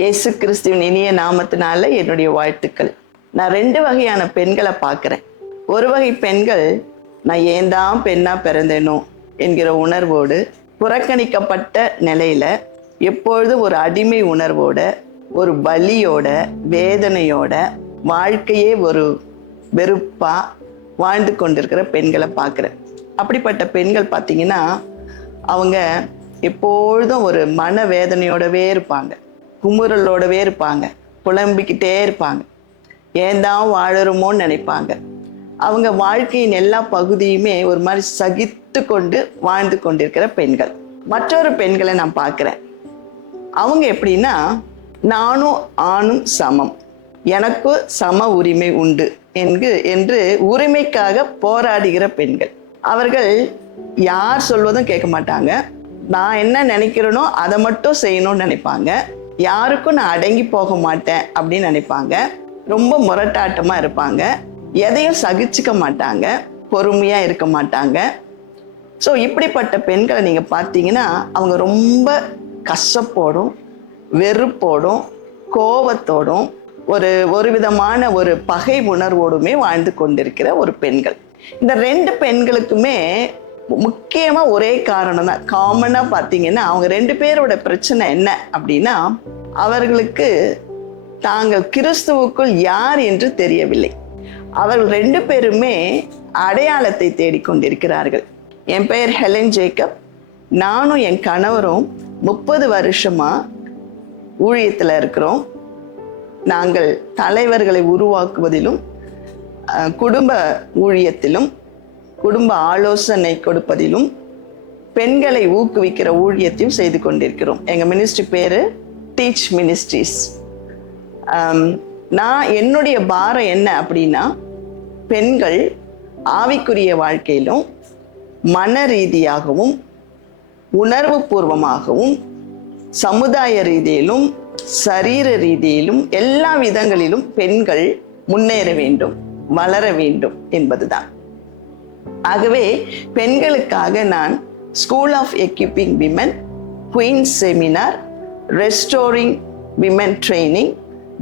இயேசு கிறிஸ்துவின் இனிய நாமத்தினால என்னுடைய வாழ்த்துக்கள். நான் 2 வகையான பெண்களை பார்க்குறேன். ஒரு வகை பெண்கள், நான் ஏன் தான் பெண்ணா பிறந்தேனோ என்கிற உணர்வோடு, புறக்கணிக்கப்பட்ட நிலையில எப்பொழுதும் ஒரு அடிமை உணர்வோட, ஒரு வலியோட, வேதனையோட, வாழ்க்கையே ஒரு வெறுப்பா வாழ்ந்து கொண்டிருக்கிற பெண்களை பார்க்குறேன். அப்படிப்பட்ட பெண்கள் பார்த்தீங்கன்னா, அவங்க எப்பொழுதும் ஒரு மன வேதனையோடவே இருப்பாங்க, குமுறலோடவே இருப்பாங்க, புலம்பிக்கிட்டே இருப்பாங்க, ஏன் தான் வாழறோமோன்னு நினைப்பாங்க. அவங்க வாழ்க்கையின் எல்லா பகுதியுமே ஒரு மாதிரி சகித்து கொண்டு வாழ்ந்து கொண்டிருக்கிற பெண்கள். மற்றொரு பெண்களை நான் பார்க்குறேன். அவங்க எப்படின்னா, நானும் ஆணும் சமம், எனக்கு சம உரிமை உண்டு என்று உரிமைக்காக போராடுகிற பெண்கள். அவர்கள் யார் சொல்வதும் கேட்க மாட்டாங்க. நான் என்ன நினைக்கிறேனோ அதை மட்டும் செய்யணும்னு நினைப்பாங்க. யாருக்கும் நான் அடங்கி போக மாட்டேன் அப்படின்னு நினைப்பாங்க. ரொம்ப முரட்டாட்டமா இருப்பாங்க. எதையும் சகிச்சுக்க மாட்டாங்க, பொறுமையா இருக்க மாட்டாங்க. ஸோ இப்படிப்பட்ட பெண்களை நீங்க பார்த்தீங்கன்னா, அவங்க ரொம்ப கசப்போடும், வெறுப்போடும், கோபத்தோடும், ஒரு விதமான ஒரு பகை உணர்வோடுமே வாழ்ந்து கொண்டிருக்கிற ஒரு பெண்கள். இந்த 2 பெண்களுக்குமே முக்கியமா ஒரே காரணம் தான். காமனா பார்த்தீங்கன்னா, அவங்க 2 பேரோட பிரச்சனை என்ன அப்படின்னா, அவர்களுக்கு தாங்கள் கிறிஸ்துவுக்குள் யார் என்று தெரியவில்லை. அவர்கள் 2 பேருமே அடையாளத்தை தேடிக்கொண்டிருக்கிறார்கள். என் பெயர் ஹெலன் ஜேக்கப். நானும் என் கணவரும் 30 வருஷமா ஊழியத்தில் இருக்கிறோம். நாங்கள் தலைவர்களை உருவாக்குவதிலும், குடும்ப ஊழியத்திலும், குடும்ப ஆலோசனை கொடுப்பதிலும், பெண்களை ஊக்குவிக்கிற ஊழியத்தையும் செய்து கொண்டிருக்கிறோம். எங்கள் மினிஸ்ட்ரி பேர் டீச் மினிஸ்ட்ரிஸ். நான் என்னுடைய பாரம் என்ன அப்படின்னா, பெண்கள் ஆவிக்குரிய வாழ்க்கையிலும், மன ரீதியாகவும், உணர்வு பூர்வமாகவும், சமுதாய ரீதியிலும், சரீர ரீதியிலும், எல்லா விதங்களிலும் பெண்கள் முன்னேற வேண்டும், வளர வேண்டும் என்பதுதான். ஆகவே பெண்களுக்காக நான் school of equipping women, queens seminar, restoring women training,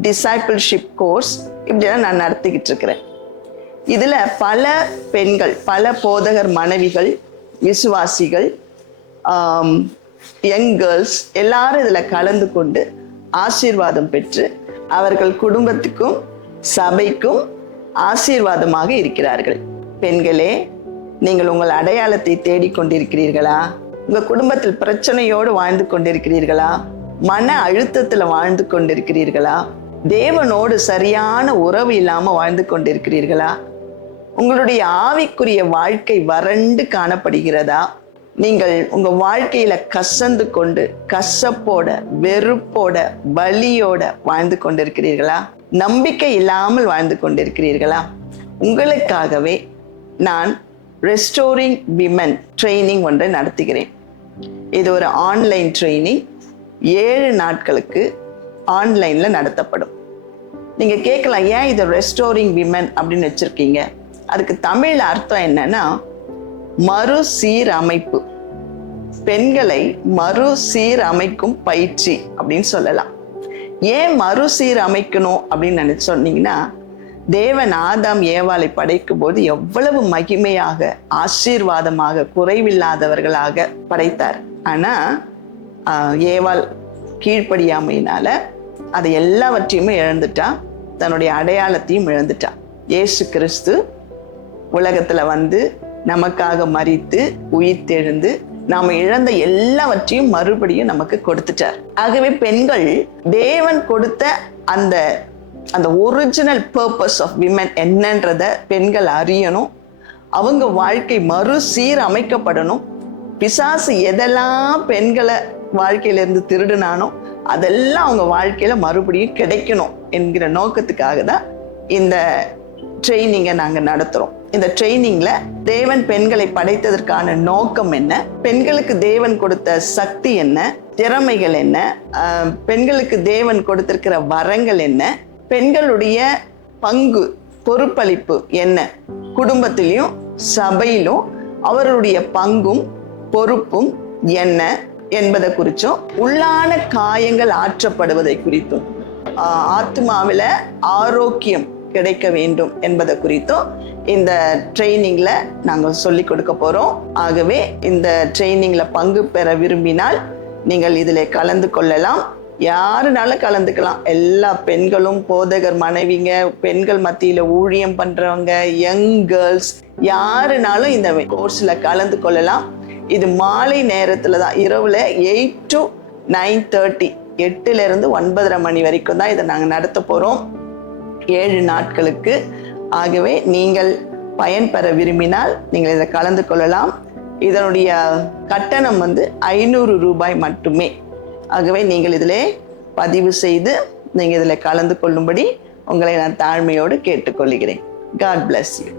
discipleship course இப்படிலாம் நான் நடத்திக்கிட்டு இருக்கிறேன். இதில் பல பெண்கள், பல போதகர் மனைவிகள், விசுவாசிகள், யங் கேர்ள்ஸ் எல்லாரும் இதில் கலந்து கொண்டு ஆசீர்வாதம் பெற்று அவர்கள் குடும்பத்துக்கும் சபைக்கும் ஆசீர்வாதமாக இருக்கிறார்கள். பெண்களே, நீங்கள் உங்கள் அடையாளத்தை தேடிக்கொண்டிருக்கிறீர்களா? உங்கள் குடும்பத்தில் பிரச்சனையோடு வாழ்ந்து கொண்டிருக்கிறீர்களா? மன அழுத்தத்தில் வாழ்ந்து கொண்டிருக்கிறீர்களா? தேவனோடு சரியான உறவு இல்லாமல் வாழ்ந்து கொண்டிருக்கிறீர்களா? உங்களுடைய ஆவிக்குரிய வாழ்க்கை வறண்டு காணப்படுகிறதா? நீங்கள் உங்கள் வாழ்க்கையில கசந்து கொண்டு, கசப்போட, வெறுப்போட, வலியோட வாழ்ந்து கொண்டிருக்கிறீர்களா? நம்பிக்கை இல்லாமல் வாழ்ந்து கொண்டிருக்கிறீர்களா? உங்களுக்காகவே நான் ரெஸ்டோரிங் விமன் ட்ரைனிங் ஒன்றை நடத்துகிறேன். இது ஒரு ஆன்லைன் ட்ரைனிங். 7 நாட்களுக்கு ஆன்லைனில் நடத்தப்படும். நீங்கள் கேட்கலாம், ஏன் இது ரெஸ்டோரிங் விமன் அப்படின்னு வச்சுருக்கீங்க? அதுக்கு தமிழ் அர்த்தம் என்னன்னா, மறுசீரமைப்பு, பெண்களை மறுசீரமைக்கும் பயிற்சி அப்படின்னு சொல்லலாம். ஏன் மறுசீரமைக்கணும் அப்படின்னு சொன்னீங்கன்னா, தேவன் ஆதாம் ஏவாளை படைக்கும் போது எவ்வளவு மகிமையாக, ஆசீர்வாதமாக, குறைவில்லாதவர்களாக படைத்தார். ஆனா ஏவாள் கீழ்ப்படியாமையினால அதை எல்லாவற்றையுமே இழந்துட்டா, தன்னுடைய அடையாளத்தையும் இழந்துட்டா. இயேசு கிறிஸ்து உலகத்துல வந்து நமக்காக மரித்து உயிர்த்தெழுந்து நாம இழந்த எல்லாவற்றையும் மறுபடியும் நமக்கு கொடுத்துட்டார். ஆகவே பெண்கள் தேவன் கொடுத்த அந்த ஒரிஜினல் பர்பஸ் ஆஃப் விமன் என்னன்றத பெண்கள் அறியணும். அவங்க வாழ்க்கை மறுசீரமைக்கப்படணும். பிசாசு எதெல்லாம் பெண்களை வாழ்க்கையிலிருந்து திருடுனானோ அதெல்லாம் அவங்க வாழ்க்கையில மறுபடியும் கிடைக்கணும் என்கிற நோக்கத்துக்காக தான் இந்த ட்ரைனிங்கை நாங்கள் நடத்துகிறோம். இந்த ட்ரைனிங்ல தேவன் பெண்களை படைத்ததற்கான நோக்கம் என்ன, பெண்களுக்கு தேவன் கொடுத்த சக்தி என்ன, திறமைகள் என்ன, பெண்களுக்கு தேவன் கொடுத்திருக்கிற வரங்கள் என்ன, பெண்களுடைய பங்கு, பொறுப்பளிப்பு என்ன, குடும்பத்திலையும் சபையிலும் அவர்களுடைய பங்கும் பொறுப்பும் என்ன, என்பதை குறித்தும், உள்ளான காயங்கள் ஆற்றப்படுவதை குறித்தும், ஆத்மாவில் ஆரோக்கியம் கிடைக்க வேண்டும் என்பதை குறித்தும் இந்த ட்ரைனிங்ல நாங்கள் சொல்லி கொடுக்க போறோம். ஆகவே இந்த ட்ரைனிங்ல பங்கு பெற விரும்பினால் நீங்கள் இதில் கலந்து கொள்ளலாம். யாருனாலும் கலந்துக்கலாம். எல்லா பெண்களும், போதகர் மனைவிங்க, பெண்கள் மத்தியில் ஊழியம் பண்றவங்க, யங் கேர்ள்ஸ், யாருனாலும் இந்த கோர்ஸ்ல கலந்து கொள்ளலாம். இது மாலை நேரத்துல தான், இரவுல 8 to 9:30, 8 to 9:30 மணி வரைக்கும் தான் இதை நாங்கள் நடத்த போறோம், 7 நாட்களுக்கு. ஆகவே நீங்கள் பயன்பெற விரும்பினால் நீங்கள் இதை கலந்து கொள்ளலாம். இதனுடைய கட்டணம் 500 ரூபாய் மட்டுமே. ஆகவே நீங்கள் இதில் பதிவு செய்து நீங்கள் இதில் கலந்து கொள்ளும்படி உங்களை நான் தாழ்மையோடு கேட்டுக்கொள்கிறேன். God bless you.